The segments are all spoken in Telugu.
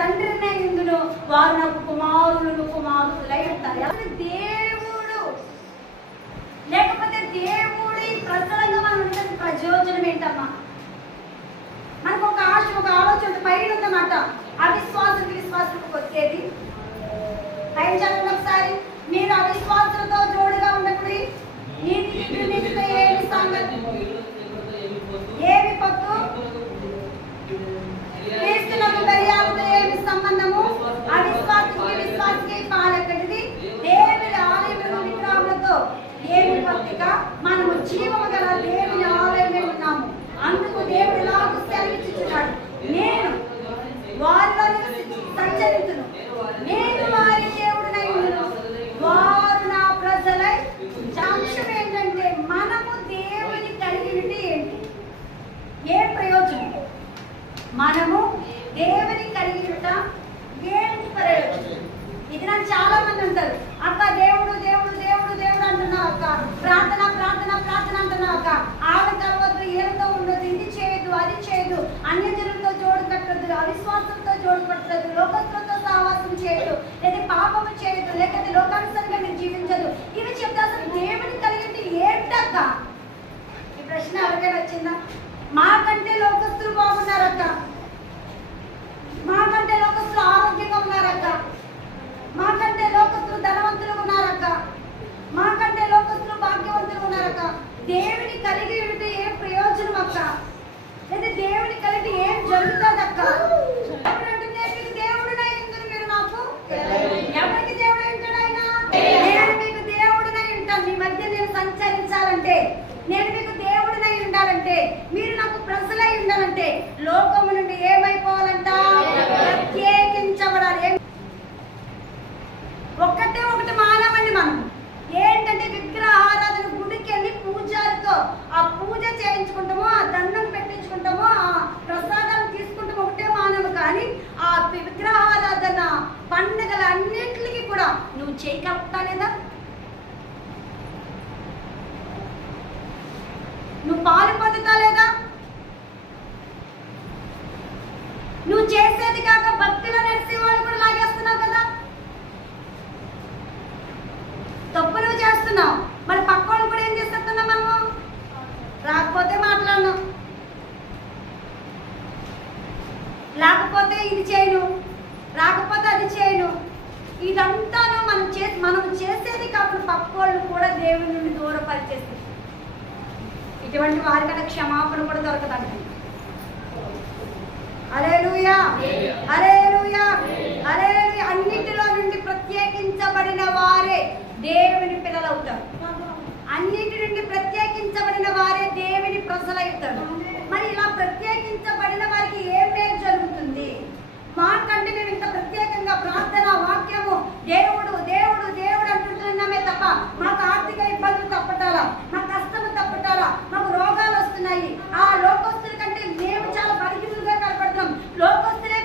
తండ్రినే ఇందును వారు నాకు కుమారులు కుమారులై ఉంటారు. దేవుడు లేకపోతే దేవుడి ప్రజలంగా మనం ఉంటుంది ప్రయోజనం ఏంటమ్మా? మనకు ఒక ఆశ, ఒక ఆలోచన పైన ఉందన్నమాట. అవిశ్వాసులకు విశ్వాసులకు వచ్చేది పైన చదవండి ఒకసారి. మీరు అవిశ్వాసులతో జోడుగా ఉన్నప్పుడు ఏమి సంగతి, ఏమి పొత్తు, క్రీస్తులకు బెలియాలతో ఏమి సంబంధము, అవిశ్వాసుకి విశ్వాసికి పాలెక్కడిది, దేవుని ఆలయములను విగ్రహములతో ఏమి పొత్తిక, మనము జీవము గల దేవుని ఆలయమే ఉన్నాము. అందుకు దేవుడు ఇలాగ సెలవిచ్చుచున్నాడు, నేను వారిలో సంచరించును, నేను వారి దేవుడినై ఉండును, వారు నా ప్రజలై. అంశం ఏంటంటే మనము దేవుని కలిగి ఉంటే ఏంటి, ఏ ప్రయోజనం? మనము దేవుని కలిగి ఉంటా ఏంటి ప్రయోజనం? ఇది నాకు చాలా మంది ఉంటారు, అక్క దేవుడు దేవుడు దేవుడు దేవుడు అంటున్నావు అక్క, ప్రార్థన ప్రార్థన ప్రార్థన అంటున్నావు అక్క, ఆడ కలవద్దు, ఏళ్ళతో ఉండదు, ఇది చేయదు అది చేయదు, అన్యజనులతో జోడు కట్టదు, అవిశ్వాసంతో జోడు కట్టదు, లోకస్తులతో సహవాసం చేయదు, లేదా పాపము చేయదు, లేకపోతే లోకానుసారంగా మీరు జీవించదు, ఇవి చెప్తే అసలు దేవుని కలిగింది ఏంటక్క? ఈ ప్రశ్న ఎవరికైనా వచ్చిందా? మాకంటే లోకస్తులు బాగున్నారక్క, మాకంటే లోకస్తులు ఆరోగ్యంగా ఉన్నారక్క, మాకంటే లోకస్తులు ధనవంతులు ఉన్నారక్క, మాకంటే లోకస్తులు భాగ్యవంతులు ఉన్నారక్క. దేవుని కలిగి ఉంటే ఏం ప్రయోజనం అక్క? లేదా దేవుని కలిగి ఏం జరుగుతుంది అక్క? దేవుడునై ఉంటాను, మీరు నాకు ఎవరికి దేవుడు ఉంటాడు? ఆయన నేను మీకు దేవుడునై ఉంటాను. మీ మధ్య నేను సంచరించాలంటే, నేను మీకు దేవుడినై ఉండాలంటే, మీరు నాకు ప్రజలై ఉండాలంటే లోకము నుండి ఏమైపోవాలంట? ప్రత్యేకించబడాలి. ఒకటే ఒకటి మానవండి మనం ఏంటంటే విగ్రహ ఆరాధన, గుడికి వెళ్ళి పూజారితో ఆ పూజ చేయించుకుంటామో, ఆ దండం పెట్టించుకుంటామో, ఆ ప్రసాదాలు తీసుకుంటామో, ఒకటే మానవు. కానీ ఆ విగ్రహ ఆరాధన పండుగల అన్నింటికి కూడా నువ్వు చేయగలుగుతా లేదా? నువ్వు పాలు పొందుతా లేదా? నువ్వు చేసేది కాక భక్తిలో నడిచే వాళ్ళు కూడా లాగేస్తున్నావు కదా. తప్పు నువ్వు చేస్తున్నావు, మరి పక్క వాళ్ళు కూడా ఏం చేస్తున్నాం మనము? రాకపోతే మాట్లాడను, లేకపోతే ఇది చేయను, రాకపోతే అది చేయను, ఇదంతాను మనం చేసేది కాకుండా పక్క వాళ్ళు కూడా దేవుని నుండి దూరపరిచేసి ఇటువంటి వారికన్నా క్షమాపణ కూడా దొరకదండి. హల్లెలూయా హల్లెలూయా హల్లెలూయా. అన్నిటిలో నుండి ప్రత్యేకించబడిన వారే దేవుని పిల్లలవుతారు. అన్నిటి నుండి ప్రత్యేకించబడిన వారే దేవుని ప్రజలవుతారు. మరి ఇలా ప్రత్యేకించబడిన వారికి ఏం మేలు జరుగుతుంది? మాకంటే మేము ఇంత ప్రత్యేకంగా ప్రార్థన వాక్యము దేవుడు దేవుడు దేవుడు అంటుంటున్నామే తప్ప మాకు ఆర్థిక ఇబ్బందులు తప్పటాలా, మా కష్టము తప్పటాలా, మాకు రోగాలు వస్తున్నాయి, ఆ లోకస్తుల కంటే మేము చాలా బలహీనులుగా కనపడుతున్నాం, లోకస్తులే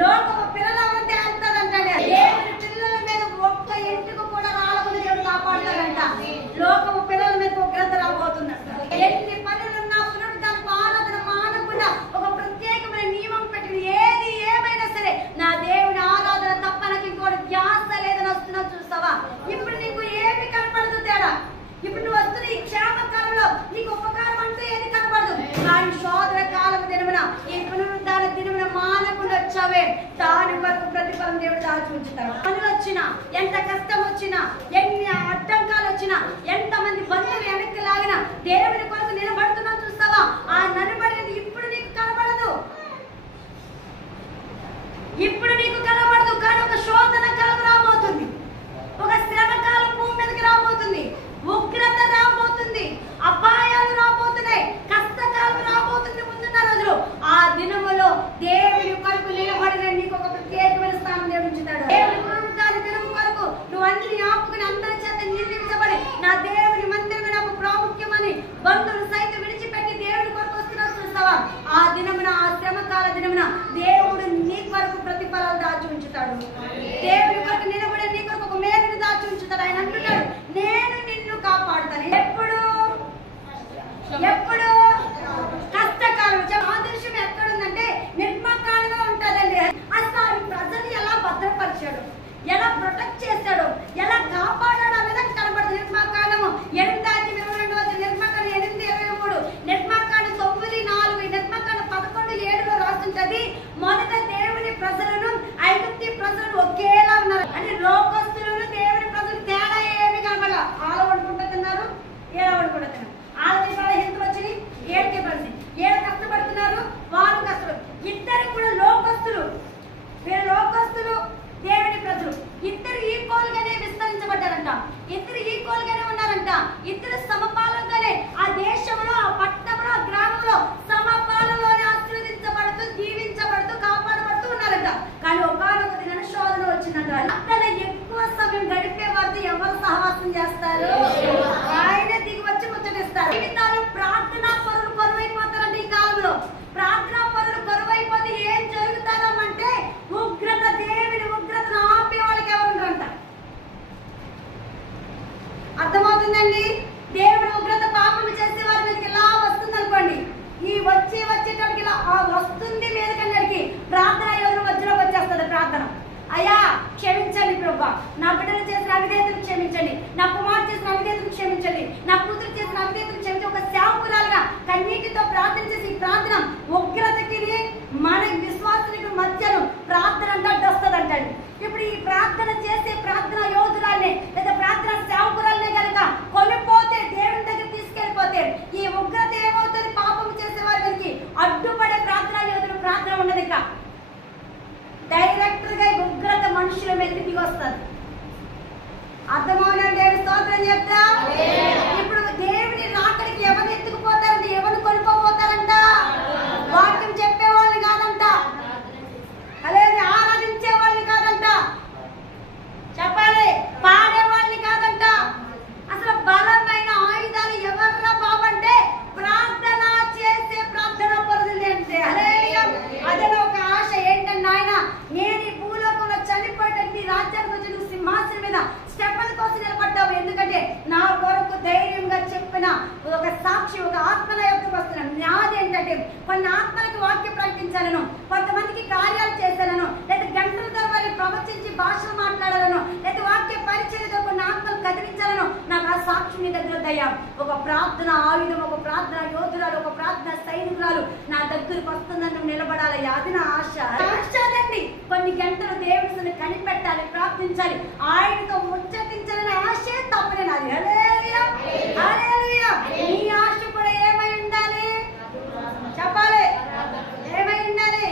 లోకము పిల్లలంటే అంటదంటే దేవుని పిల్లల మీద ఒక్క ఎంటుకు కూడా రాలకుండా దేవుడు కాపాడుతాడంట. లోకము పిల్లల మీద ఉగ్రత రాబోతుందంట. ఎన్ని పనులున్నా పునరుద్ధానపు ఆరాధన మానకుండా ఒక ప్రత్యేకమైన నియమం పెట్టి ఏది ఏమైనా సరే నా దేవుని ఆరాధన తప్ప నాకు ఇంకోటి ధ్యాస లేదని వస్తున్నా చూస్తావా? ఇప్పుడు నీకు ఏమి కనపడదు తేడా. ఇప్పుడు నువ్వు వస్తున్న ఈ క్షేమకాలంలో నీకు ఉపకారం అంటూ ఏది కనపడదు. కానీ శోధన కాలం దినమున ఈ పునరుద్ధాన దినమున మానకుండా వచ్చావే దాని వరకు ప్రతిఫలం దేవుడు దాచి ఉంచుతాడు. పనులు వచ్చినా, ఎంత కష్టం వచ్చినా, ఎన్ని అడ్డంకాలు వచ్చినా, ఎంత మంది బంధువులు వెనక్కి లాగినా దేవుని కొరకు నిలబడుతున్నా చూస్తావా? ఆ నిలబడేది ఇప్పుడు నీకు కనబడదు, ఇప్పుడు నీకు కనబడదు. కానీ ఒక శోధన కాలం రాబోతుంది, ఒక శ్రమ కాలం భూమి మీదకి రాబోతుంది, ఉగ్రత రాబోతుంది, అపాయాలు రాబోతున్నాయి, కష్టకాలం రాబోతుంది ముందున్న రోజులు. ఆ దినములో దేవుని కొరకు నిలబడిన నీకు ఒక ప్రత్యేకమైన స్థానం నిర్మించుతాడు. దేవుని పునరుద్ధాన దినం కొరకు నువ్వు అన్ని ఆపుకుని అందరి చేత నిర్మించబడి నా దేవుని మందిరమే నాకు ప్రాముఖ్యమని బంధువులు సైతం విడిచిపెట్టి దేవుని కొరకు వస్తున్నా చూస్తావా? ఆ దినమున, ఆ శ్రమకాల దినమున దేవుడు నీ కొరకు ప్రతిఫలాలు దాచి ఉంచుతాడు. దేవుని కొరకు నిలబడి నీ కొరకు ఒక మేలుని దాచి ఉంచుతాడు. ఆయన అంటున్నాడు, నేను నిన్ను కాపాడుతాను. ఎప్పుడు ఎప్పుడు కష్టకాలం. ఆదర్శం ఎక్కడుందంటే నిర్మకాలంగా ఉంటుందండి. అసలు ప్రజలు ఎలా భద్రపరిచాడు, ఎలా ప్రొటెక్ట్ చేశాడు, ఎలా కాపాడాడు అనేది కనబడుతుంది. నిర్మకాండము 8:22, నిర్మకాండం 8:23, నిర్మకాండం 9:4, నిర్మకాండం 11:7 రాస్తుంటది. మొదట దేవుని ప్రజలను ఐగుప్తు ప్రజలను ఒకేలా ఉన్నారు అంటే లోకస్తులను దేవుని ప్రజలు తేడా ఏమి కనబడ. ఆల వండుకుంటున్నారు, ఏలా వండుకుంటున్నారు. ఆలకి హిందువులు వచ్చి ఏడుకి పడింది, ఏడు కష్టపడుతున్నారు, వాళ్ళు కష్టపడు. ఇద్దరు కూడా లోకస్తులు, వీళ్ళు లోకస్తులు, దేవుని ప్రజలు ఇద్దరు ఈక్వల్ గానే విస్తరించబడ్డారంట. ఇద్దరు ఈక్వల్ గానే ఉన్నారంట. ఇద్దరు సమపాలంగానే ఆ దేశంలో, ఆ పట్టణంలో, ఆ గ్రామంలో సమపాలలోనే ఆశీర్వదించబడుతూ, దీవించబడుతూ, కాపాడబడుతూ ఉన్నారంట. కానీ ఒకనొక దిన శోధన వచ్చిందంట. అక్కడ ఎక్కువ సమయం గడిపే వారితో ఎవరు సహవాసం చేస్తారు? ఆయన దిగి వచ్చి ముచ్చటిస్తారు. జీవితాలు ప్రార్థనా పరులు కరువైపోతారంట. ఈ కాలంలో ప్రార్థనా పరులు కరువైపోతే ఏం జరుగుతారంటే ఉగ్రత, దేవుని ఉగ్రతను ఆపే వాళ్ళకి ఎవరుంటారంట. అర్థమవుతుందండి? దేవుని ఉగ్రత పాపం చేసే వారి మీదకి ఇలా వస్తుంది అనుకోండి, ఈ వచ్చేటప్పటికి ఇలా వస్తుంది మీదకన్నడికి ప్రార్థన ఎవరు మధ్యలోకి వచ్చేస్తుంది. ప్రార్థన, అయ్యా క్షమించండి ప్రభా, నా బిడ్డలు చేసిన అవిధేతను క్షమించండి, నా కుమార్తె చేసిన అవిధేతను క్షమించండి, నా కూతురు చేసిన అవిధేతను క్షమించి ఒక సేవకురాలుగా కన్నీటితో ప్రార్థన చేసి ఈ ప్రార్థన ఉగ్రతకి మన విశ్వాసులకు మధ్యలో ప్రార్థన అంటే వస్తుందంటాడు. ఇప్పుడు ఈ ప్రార్థన చేసే ప్రార్థన యోధురాలనే లేదా ప్రార్థన సేవకురాలనే కనుక కొనిపోతే, దేవుని దగ్గర తీసుకెళ్ళిపోతే ఈ ఉగ్రత ఏమవుతుంది? పాపం చేసే వారికి అడ్డుపడే ప్రార్థన యోధులు ప్రార్థన ఉండదు. ఇక డైరెక్టర్ గా ఉగ్రత మనుషుల మీద దిగి వస్తుంది. అర్థమవునా? దేవుని స్తోత్రం చెప్తా. ఇప్పుడు దేవుని రాకడికి ఎవరిని ఎత్తుకుపోతారంట, ఎవరిని కొనుక్కోపోతారంట? వాక్యం చెప్పేవాళ్ళు కాదంట, అలాగే ఆరాధించే వాళ్ళని కాదంట, చెప్పాలి పాడేవాళ్ళని కాదంట. అసలు బలమైన ఆయుధాలు ఎవర్రా బాబంటే ప్రార్థన చేసే ప్రార్థన పరుదులు అంటే. అదే ఒక ఆశ ఏంటంటే, ఆయన నేను ఈ భూలోకంలో చనిపోయేటట్టు రాజ్యానికి వచ్చి నువ్వు సింహాసనం మీద స్టెఫెన్ కోసం నిలబడ్డావు. ఎందుకంటే నా కొరకు ధైర్యంగా చెప్పిన ఒక సాక్షి, ఒక ఆత్మల యొక్క వస్తున్నాను. నాది ఏంటంటే కొన్ని ఆత్మలకి వాక్యం ప్రకటించాలను, కొంతమందికి కార్యాలు చేశాను, లేదా గంటల తరబడి ప్రవచించి భాషలు మాట్లాడాలను, లేదా వాక్య పరిచర్యతో కొన్ని ఆత్మలు కదిలించాలను. నాకు ఆ సాక్షి మీ దగ్గర దయ్యా. ఒక ప్రార్థన ఆయుధం, ఒక ప్రార్థన యోధురాలు, ఒక ప్రార్థన సైనికురాలు నా దగ్గరకు వస్తుందని నువ్వు నిలబడాలయ్యా. అది నా ఆశ. ఆశదండి కొన్ని గంటలు దేవుడిని కనిపెట్టాలి, ప్రార్థించాలి, ఆయనతో ముచ్చటించాలని ఆశే తప్పనే నాది. హల్లెలూయా, హల్లెలూయా. నీ ఆశ కూడా ఏమై ఉండాలి చెప్పాలి, ఏమై ఉండాలి?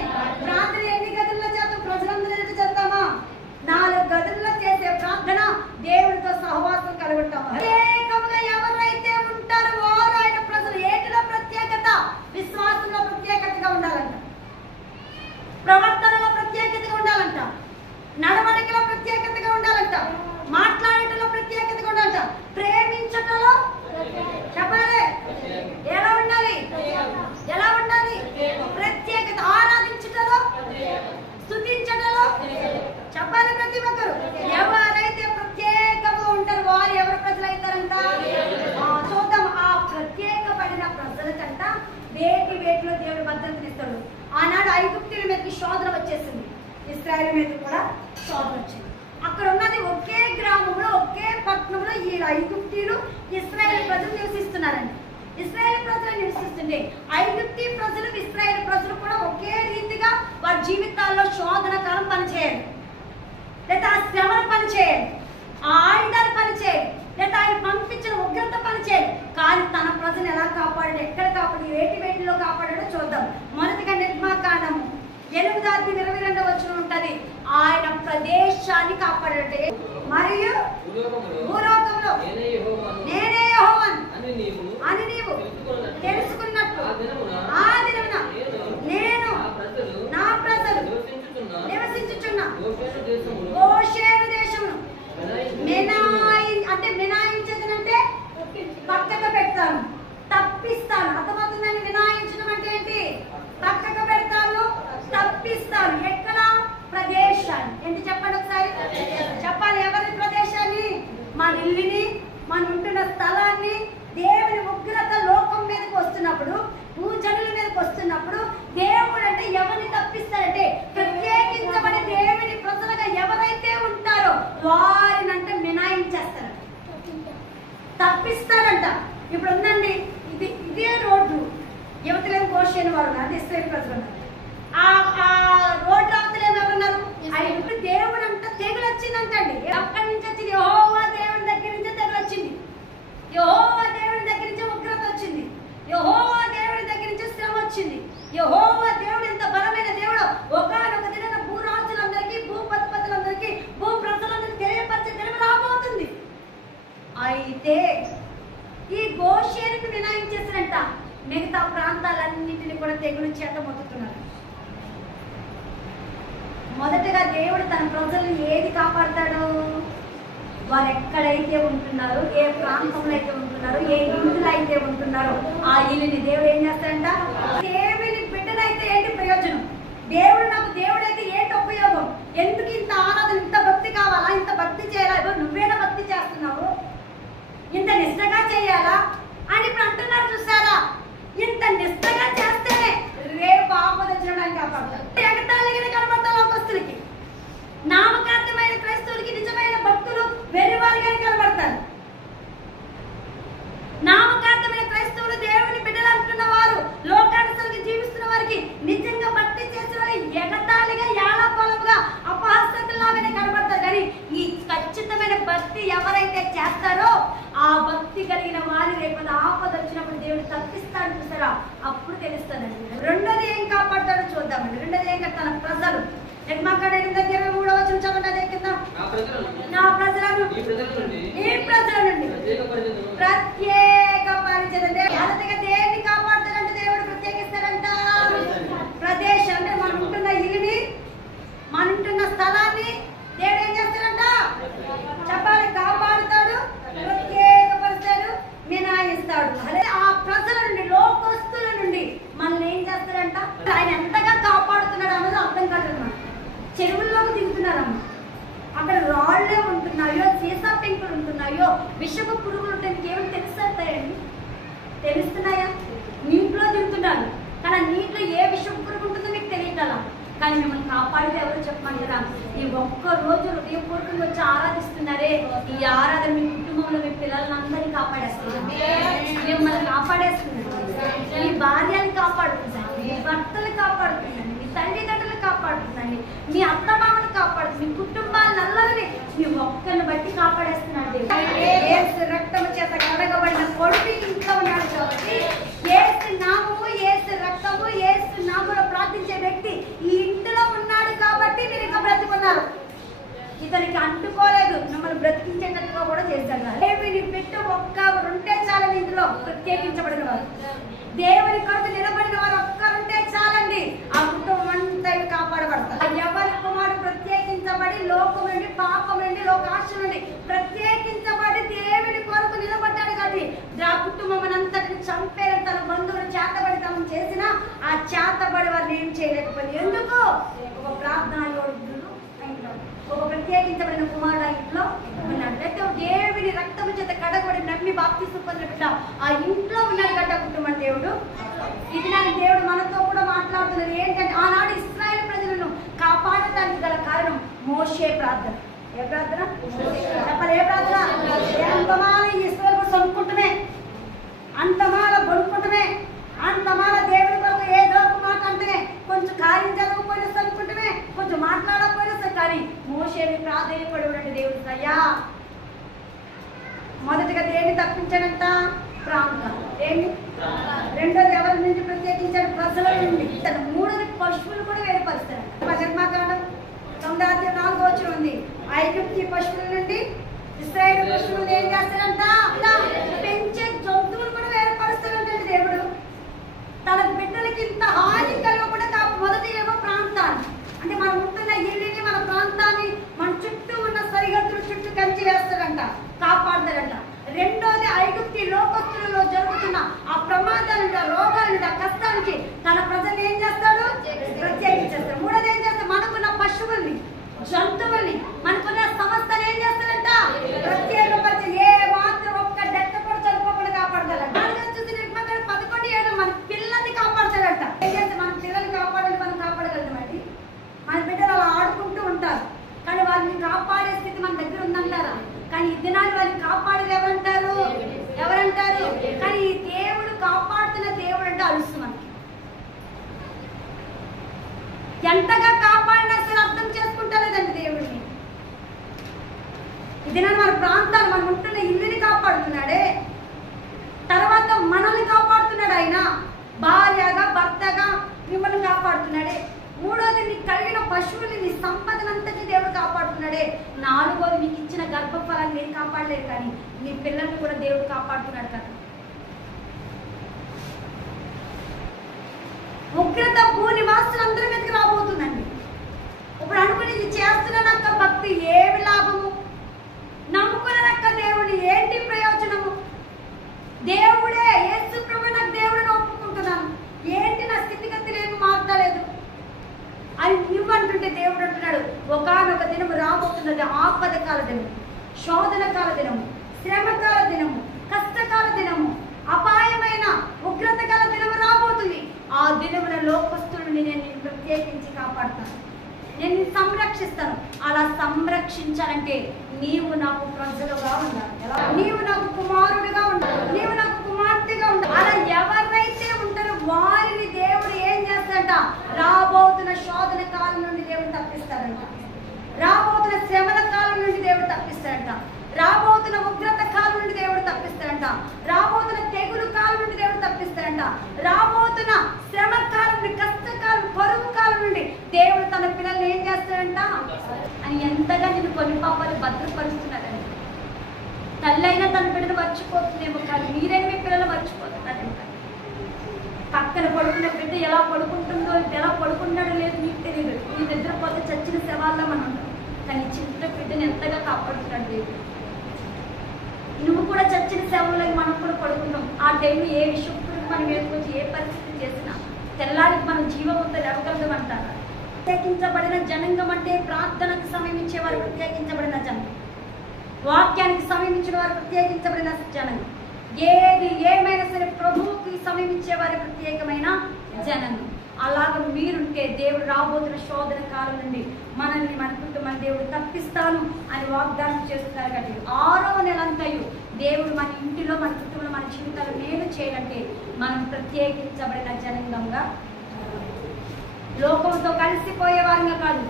ప్రార్థన ఎన్ని గదుల్లో చేస్తాం? ప్రజలందరూ ఎదుటి చేస్తామా? 4 గదుల్లో చేసే ప్రార్థన దేవుడితో సహవాసం కలుగుతాం. ప్రత్యేకంగా ఎవరైతే ఉంటారో వారు ఆయన ప్రజలు. ఏటిలో ప్రత్యేకత? విశ్వాసంలో ప్రత్యేకతగా ఉండాలంట, ప్రవర్తనలో ప్రత్యేకతగా ఉండాలంట, నడవడికలో ప్రత్యేకతగా ఉండాలంట, మాట్లాడటంలో ప్రత్యేకతగా ఉండాలంట, ప్రేమించటంలో చెప్పాలి ఎలా ఉండాలి, ఎలా ఉండాలి? ప్రత్యేకత. ఆరాధించటంలో, స్తుతి చెప్పాలి ప్రతి ఒక్కరు. ఎవరైతే ప్రత్యేకంగా ఉంటారో వారు ఎవరు ప్రజలు అవుతారంట? చూద్దాం. ఆ ప్రత్యేకపడిన ప్రజలకంట వేటిలో దేవుడు భద్రతనిస్తాడు. ఆనాడు ఐగుప్తుల మీదకి శోధన వచ్చేసింది, ఇశ్రాయేలు మీద కూడా శోధన వచ్చింది. అక్కడ ఉన్నది ఒకే గ్రామంలో ఒకే పట్టణంలో ఈ ఐగుప్తీయులు ఇశ్రాయేలు ప్రజలు నివసిస్తున్నారండి. ఇశ్రాయేలు ప్రజలు నివసిస్తుంటే ఐగుప్తీ ప్రజలు ఇశ్రాయేలు ప్రజలు కూడా ఒకే రీతిగా వారి జీవితాల్లో శోధన కాలం పనిచేయాలి, లేదా ఆ శ్రమను పనిచేయాలి, ఆ ఆయుధాలు పనిచేయాలి, లేదా ఆయన పంపించిన ఉగ్రత పనిచేయాలి. కానీ తన ప్రజలు ఎలా కాపాడాడు, ఎక్కడ కాపాడు, వేటిలో కాపాడాడో చూద్దాం. మొదటిగా నిర్మాకాండము 8:22 ఉంటది. ఆయన ప్రదేశాన్ని కాపాడాడు. మరియు భూలోకంలో నేనే యెహోవాను అని నీవు తెలుసుకున్నట్టు ఆ దినమున నేను నా ప్రజలు నివసించుచున్న గోషేను దేశమును మినాయించదనంటే పక్కకు పెడతాను, తప్పిస్తాను. అర్థమవుతుందండి? మినాయించడం అంటే ఏంటి? పక్కకు పెడతాను, తప్పిస్తాను. ఎక్కడ? ప్రదేశాన్ని. ఏంటి చెప్పండి ఒకసారి చెప్పాలి. ఎవరి ప్రదేశాన్ని? మన ఇల్లుని, మన ఉంటున్న స్థలాన్ని. దేవుని ఉగ్రత లోకం మీదకి వస్తున్నప్పుడు, భూజనుల మీదకి వస్తున్నప్పుడు దేవుడు అంటే ఎవరిని తప్పిస్తాడంటే ప్రత్యేకించబడి దేవుని ప్రజలుగా ఎవరైతే ఉంటారో వారినంటే మినాయించేస్తారంట, తప్పిస్తారంట. ఇప్పుడు ఉందండి, ఇదే రోడ్డు యువతలేం గోషేను వారు ఉన్నారు, ఇశ్రాయేలు ప్రజలు ఉన్నారు. ఆ రోడ్డు అవతలేం ఎవరున్నారు? ఇప్పుడు దేవుడు అంట తెగులు వచ్చిందంటండి. ఎక్కడి నుంచి వచ్చింది? యెహోవా దేవుని దగ్గర నుంచే తెగులు వచ్చింది. యెహోవా దేవుని దగ్గర నుంచి ఉగ్రత వచ్చింది. యెహోవా దేవుని దగ్గర నుంచి శ్రమ వచ్చింది. యెహోవా దేవుడు ఎంత బలమైన దేవుడు. ఒకనొక దిన భూరాజులందరికీ, భూపతిపతులందరికీ, భూ ప్రజలందరికీ తెలియపరిచే దినం రాబోతుంది. అయితే ఈ గోషేనుకు వినాయించేసారంట. మిగతా ప్రాంతాలన్నింటినీ కూడా తెగులు చేత మొత్తుతున్నారు. మొదటగా దేవుడు తన ప్రజలను ఏది కాపాడతాడు? వారు ఎక్కడైతే ఉంటున్నారో, ఏ ప్రాంతంలో అయితే ఉంటున్నారో, ఏ ఇంట్లో అయితే ఉంటున్నారో ఆ ఇల్లుని దేవుడు ఏం చేస్తాడంట? దేవుని బిడ్డనైతే ఏంటి ప్రయోజనం? దేవుడు నాకు దేవుడైతే ఏంటి ఉపయోగం? ఎందుకు ఇంత ఆరాధన, ఇంత భక్తి కావాలా, ఇంత భక్తి చేయాలా? నువ్వేనా భక్తి చేస్తున్నావు? ఇంత నిష్టగా చేయాలా అని ఇప్పుడు అంటున్నారు. చూసారా? ఇంత నిష్టగా చేస్తేనే రేపు ఆపద వచ్చినడానికి కాపాడతారు. ఎగతాళిగా కనబడతారు లోకస్తులకి. నామకార్థమైన క్రైస్తవులకి నిజమైన భక్తులు వెర్రివారిగా కనబడతారు. నామకార్థమైన క్రైస్తవులు దేవుని బిడ్డలు అంటున్న వారు, లోకానుసరికి జీవిస్తున్న వారికి, నిజంగా భక్తి చేసే వారి ఎగతాళిగా, యాలపాలముగా, అపహాస్యంలాగానే కనబడతారు. కానీ ఈ ఖచ్చితమైన భక్తి ఎవరైతే చేస్తారో ఆ భక్తి కలిగిన వారి రేపు ఆపద వచ్చినప్పుడు దేవుడు తప్పిస్తాడు. చూసారా? అప్పుడు తెలుస్తుందండి. రెండోది ఏం కాపాడతాడో చూద్దామండి. రెండోది ఏం? తన ప్రజలు. నిర్మాకాండం 8:23 చదవండి. కింద నా ప్రజలను ఈ ప్రజల నుండి ప్రత్యేక పరిచయం. మొదటిగా దేన్ని కాపాడతాడంటే దేవుడు ప్రత్యేకిస్తాడంట ప్రదేశం. అంటే మనం ఉంటున్న ఇల్లుని, మన ఉంటున్న స్థలాన్ని దేవుడు ఏం చేస్తాడంట? చెప్పాలి. కాపాడుతాడు, ప్రత్యేకపరుస్తాడు, మినాయిస్తాడు. అదే ఆ ప్రజల నుండి, లోకస్తుల నుండి మనల్ని ఏం చేస్తాడంట? ఆయన ఎంతగా కాపాడుతున్నాడు అన్నది అర్థం కాదు. చెరువుల్లోకి దిగుతున్నారమ్మ. అక్కడ రాళ్లే ఉంటున్నాయో, సీసా పెంకులు ఉంటున్నాయో, విషపు పురుగులు ఉంటాయి. మీకు ఏమైనా తెలుస్తాయండి? తెలుస్తున్నాయా? నీటిలో దిగుతున్నారు, కానీ ఆ నీటిలో ఏ విషపు పురుగు ఉంటుందో మీకు తెలియగల. కానీ మిమ్మల్ని కాపాడితే ఎవరు చెప్పమంటారా? ఈ ఒక్క రోజు హృదయపూర్వకంగా వచ్చి ఆరాధిస్తున్నారే, ఈ ఆరాధన మీ కుటుంబంలో మీ పిల్లలందరినీ కాపాడేస్తున్నారు, మిమ్మల్ని కాపాడేస్తున్నారు, మీ భార్యని కాపాడుతున్నారు, మీ భర్తలు కాపాడుతున్నాను, మీ తల్లిదండ్రులు కాపాడుతున్నాను, మీ అత్తమామలు కాపాడుతుంది, మీ కుటుంబాలందరినీ మీ ఒక్కరిని బట్టి కాపాడేస్తున్నాడు. యేసు రక్తము చేత కడగబడిన కొడుకు ఇంట్లో ఉన్నాడు కాబట్టి, యేసు నామము, యేసు రక్తము, యేసు నామములో ప్రార్థించే వ్యక్తి ఈ ఇంటిలో ఉన్నాడు కాబట్టి మీరు ఇంకా బ్రతికున్నారు. ఇతనికి అంటుకోలేదు, మిమ్మల్ని బ్రతికించేటట్టుగా కూడా చేశాడు. దేవుని బిడ్డ ఒక్కరుంటే చాలండి. ఇందులో ప్రత్యేకించబడిన వారు, దేవుని కొరకు నిలబడిన వారు ఒక్కరుంటే చాలండి. ఆ కుటుంబం అంతా కాపాడబడతారు. ఎవరి కుమారుడు ప్రత్యేకించబడి లోకం నుండి, పాపం నుండి, లోకాశ నుండి ప్రత్యేకించబడి దేవుని కొరకు నిలబడ్డాడు కాబట్టి ఆ కుటుంబం అంతటిని చంపేన తన బంధువులు చేతబడి తనం చేసినా ఆ చేతబడి వారిని ఏం చేయలేకపోయింది. ఎందుకు? ఒక ప్రార్థన యోధుడు, ఒక ప్రత్యేకించబడిన కుమారుడు ఆ ఇంట్లో ఉన్నాడు. అయితే దేవుని రక్తము చేత కడగబడి నమ్మి బాప్తిస్మం పొందిన బిడ్డ ఆ ఇంట్లో ఉన్నాడు గడ్డ కుటుంబం దేవుడు. ఇది నాకు దేవుడు మనతో కూడా మాట్లాడుతున్నారు. ఏంటంటే ఆనాడు ఇశ్రాయేలు ప్రజలను కాపాడటానికి గల కారణం మోషే ప్రార్థన. ఏ ప్రార్థన చెప్పాలి? ఏ ప్రార్థన? అంతమాల ఇశ్రాయేలు కూడా సొనుక్కుంటమే, అంతమాల బొనుక్కుంటమే, అంతమాల దేవుడి కొరకు ఏదో ఒక మాట అంటేనే కొంచెం కార్యం జరగకపోయినా సనుకుంటమే, కొంచెం మాట్లాడకపోయినా సరే. కానీ మోషేని ప్రాధాన్యపడి ఉన్నట్టు దేవుడు అయ్యా మొదటిగా దేన్ని తప్పించాడంట? ప్రాంతం. దేన్ని? రెండోది ఎవరి నుంచి ప్రత్యేకించాడు? ప్రజల నుండి. మూడోది పశువులు కూడా వేరుపరుస్తాడు. నిర్మాకాండం 9:4 ఉంది. ఐగుప్తు పశువుల నుండి ఇశ్రాయేలు పశువులు ఏం చేస్తాడంట? పెంచే జంతువులు కూడా వేరుపరుస్తాడంటే దేవుడు తన బిడ్డలకి ఇంత హాని కలగకుండా మొదటి ఏమో ప్రాంతాన్ని, అంటే మనం ఉంటున్న ఇల్లుని, మన ప్రాంతాన్ని, మన చుట్టూ ఉన్న సరిహద్దుల చుట్టూ కంచి వేస్తాడంట, కాపాడతాడంట. రెండోది ఐగుప్తు లోకస్తులలో జరుగుతున్న ఆ ప్రమాదాల నుండి, ఆ రోగాల నుండి, ఆ కష్టాల నుంచి తన ప్రజల్ని ఏం చేస్తాడు? ప్రత్యేకించేస్తాడు. మూడోది ఏం చేస్తాడు? మనకున్న పశువుల్ని, జంతువుల్ని, మనకున్న సంస్థలు ఏం చేస్తాడంట? ప్రత్యేకపరిచి ఏ మాత్రం ఒక్క డెక్క కూడా చనిపోకుండా కాపాడతాడంట. 11:7 మన పిల్లల్ని కాపాడతాడంట. ఏంటంటే మన పిల్లల్ని కాపాడాలి, మనం కాపాడగలుగుతామండి. మన బిడ్డలు అలా ఆడుకుంటూ ఉంటారు, కానీ వాళ్ళని కాపాడే స్థితి మన దగ్గర ఉందంటారా? కానీ ఈ దినాన్ని వాళ్ళని కాపాడేది ఎవరంటారు? కానీ ఈ దేవుడు కాపాడుతున్న దేవుడు అంటే అలుసు మనకి. ఎంతగా కాపాడినా అసలు అర్థం చేసుకుంటలేదండి దేవుడిని. ఈ దినాన్ని మన ప్రాంతాలు, మనం ఉంటున్న ఇల్లుని కాపాడుతున్నాడే, తర్వాత మనల్ని కాపాడుతున్నాడు. ఆయన భార్యగా, భర్తగా మిమ్మల్ని కాపాడుతున్నాడే. మూడోది నీకు కలిగిన పశువుని, నీ సంపదనంతటి దేవుడు కాపాడుతున్నాడే. నాలుగోది నీకు ఇచ్చిన గర్భఫలాన్ని నేను కాపాడలేదు, కానీ నీ పిల్లల్ని కూడా దేవుడు కాపాడుతున్నాడు కదా. ఉగ్రత భూనివాసులందరి మీదకి రాబోతుందండి. ఇప్పుడు అనుకుని ఇది చేస్తున్నానక్క భక్తి ఏమి లాభము? నమ్ముకున్నానక్క దేవుడిని ఏంటి ప్రయోజనము? దేవుడే యేసు ప్రభు నాకు దేవుడిని ఒప్పుకుంటున్నాను, ఏంటి నా స్థితిగతులు ఏమి మారలేదు అని నువ్వంటుంటే దేవుడు అంటున్నాడు ఒకానొక దినము రాబోతున్నది, ఆపద కాల దినము, శోధన కాల దినము, శ్రమకాల దినము, కష్టకాల దినము, అపాయమైన ఉగ్రత కాల దినము రాబోతుంది. ఆ దినమున లోకస్తులను నేను ప్రత్యేకించి కాపాడుతాను, నేను సంరక్షిస్తాను. అలా సంరక్షించాలంటే నీవు నాకు ప్రజలుగా ఉండాలి, నీవు నాకు కుమారుడిగా ఉండాలి, నీవు నాకు కుమార్తెగా ఉండాలి. అలా ఎవరైతే ఉంటారో వారిని దేవుడు ఏం చేస్తాడంట? రాబోతున్న శోధన కాలం నుండి దేవుడు తప్పిస్తాడంట, రాబోతున్న శ్రమల కాలం నుండి దేవుడు తప్పిస్తాడంట, రాబోతున్న ఉగ్రత కాలం నుండి దేవుడు తప్పిస్తాడంట, రాబోతున్న తెగులు కాలం నుండి దేవుడు తప్పిస్తాడంట, రాబోతున్న శ్రమ కాలం నుండి, కష్టకాలం, పరువు కాలం నుండి దేవుడు తన పిల్లల్ని ఏం చేస్తాడంట అని ఎంతగా నేను కొన్ని పాపాలు భద్రపరుస్తున్నాడండి. తల్లైనా తన బిడ్డను మర్చిపోతుందేమో, కానీ మీరైనా మీ పిల్లలు మర్చిపోతున్నాడంట. పక్కన పడుకున్న బిడ్డ ఎలా పడుకుంటుందో, ఎలా పడుకున్నాడో లేదు మీకు తెలియదు. మీ దగ్గర పోతే చచ్చిన శవాల్లో మనం ఉంటాం, కానీ చిన్న బిడ్డను ఎంతగా కాపాడుతున్నాడు దేవుడు. నువ్వు కూడా చచ్చిన శవంలోకి మనం కూడా పడుకుంటాం. ఆ టైంలో ఏ విషయం మనం వేసుకొచ్చి ఏ పరిస్థితి చేసినా తెల్లారికి మనం జీవముతో లేవగలడం అంటారా? ప్రత్యేకించబడిన జనంగం అంటే ప్రార్థనకు సమయం ఇచ్చేవారు ప్రత్యేకించబడిన జనం, వాక్యానికి సమయం ఇచ్చిన వారు ప్రత్యేకించబడిన జనం, ఏది ఏమైనా సరే ప్రభువుకి సమయం ఇచ్చేవారి ప్రత్యేకమైన జనం. అలాగ మీరుంటే దేవుడు రాబోతున్న శోధన కాలం నుండి మనల్ని, మన కుటుంబం దేవుడు తప్పిస్తాను అని వాగ్దానం చేస్తున్నారు. కాబట్టి 6వ నెలంతయు దేవుడు మన ఇంటిలో, మన కుటుంబంలో, మన జీవితాలు మేలు చేయాలంటే మనం ప్రత్యేకించబడిన జనంగా, లోకంతో కలిసిపోయే వారిగా కాదు,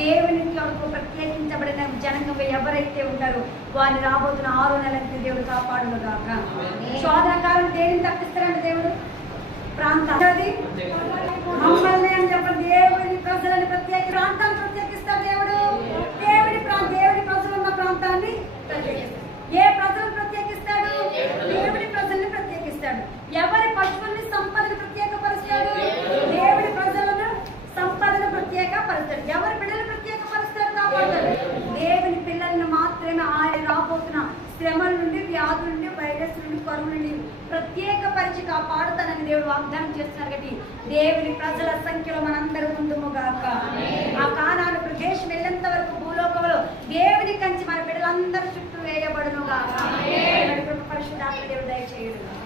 దేవుని కొరకు ప్రత్యేకించబడిన జనంగా ఎవరైతే ఉంటారో వారిని రాబోతున్న 6వ నెలకి దేవుడు కాపాడుగాక. శోధన కాలం దేనిని తప్పిస్తారంటే దేవుడు ప్రాంతాన్ని, మమ్మల్ని అని చెప్పండి, దేవుని ప్రజలని ప్రత్యేక ప్రాంతాన్ని ప్రత్యేకిస్తాడు దేవుడు. దేవుడి ప్రజలు ఉన్న ప్రాంతాన్ని ఏ ప్రజలను ప్రత్యేకిస్తాడు? దేవుడి ప్రజల్ని ప్రత్యేకిస్తాడు. ఎవరి పశువుల్ని, సంపదను ప్రత్యేకపరుస్తాడు? దేవుడి ప్రజలను, సంపదను ప్రత్యేకపరుస్తాడు. ఎవరి బిడ్డలు ప్రత్యేకపరుస్తాడు? కాపాడుతాడు. దేవుని పిల్లలను మాత్రమే ఆయన రాబోతున్న శ్రమల నుండి, వ్యాధుల నుండి, వైరస్ నుండి, కరువు నుండి ప్రత్యేకపరిచి కాపాడుతానని దేవుడు వాగ్దానం చేస్తున్నారు. కాబట్టి దేవుని ప్రజల సంఖ్యలో మనందరూ ముందుగాక. ఆ కానాను ప్రదేశం వెళ్ళేంత వరకు భూలోకంలో గాక. పరిశుద్ధాత్మ దేవుడు దయచేయుడు.